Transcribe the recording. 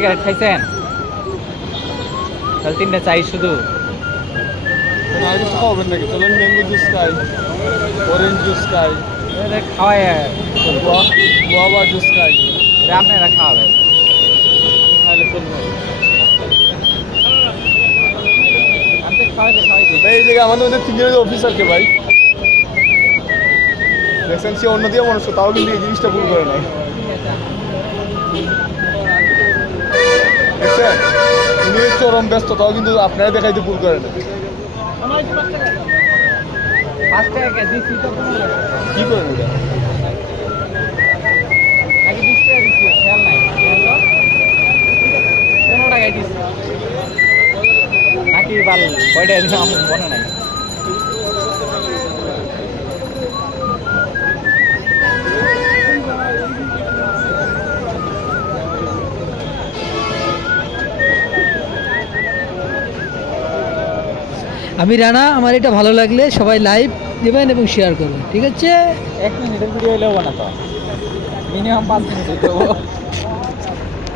Cigarette খাইছেন? তাহলে 3টা চাই শুধু। আর কিছু খাওয়াবেন নাকি? চলেন ম্যাঙ্গো জুস খাই, অরেঞ্জ জুস খাই, খাওয়াই গুয়াভা জুস খাই। আপনারা খাওয়াবেন, আমি খাওয়ালে চলবে। আমি তো খাওয়াইলে খাওয়াই দিই। ভাই এই জায়গায় আমাদের মধ্যে 3 জনের অফিসারকে ভাই দেখছেন, সে অন্য দিয়ে মানুষ, তাও কিন্তু এই জিনিসটা ভুল করে নাই। দেখছেন উনি চরম ব্যস্ত, তাও কিন্তু আপনারা দেখাইতে ভুল করে না। 5 টাকা দিচ্ছি তো কি করেন এটা? নাকি 20 টাকা দিচ্ছি, খেয়াল নাই। 15 টাকায় দিচ্ছি নাকি বাল কয়টা দিলাম আমার মনে নাই। আমি রানা, আমার এটা ভালো লাগলে সবাই লাইভ দেবেন এবং শেয়ার করবেন, ঠিক আছে? 1 মিনিটের ভিডিও হইলেও বানাতো, মিনিমাম 5 মিনিট হইতো।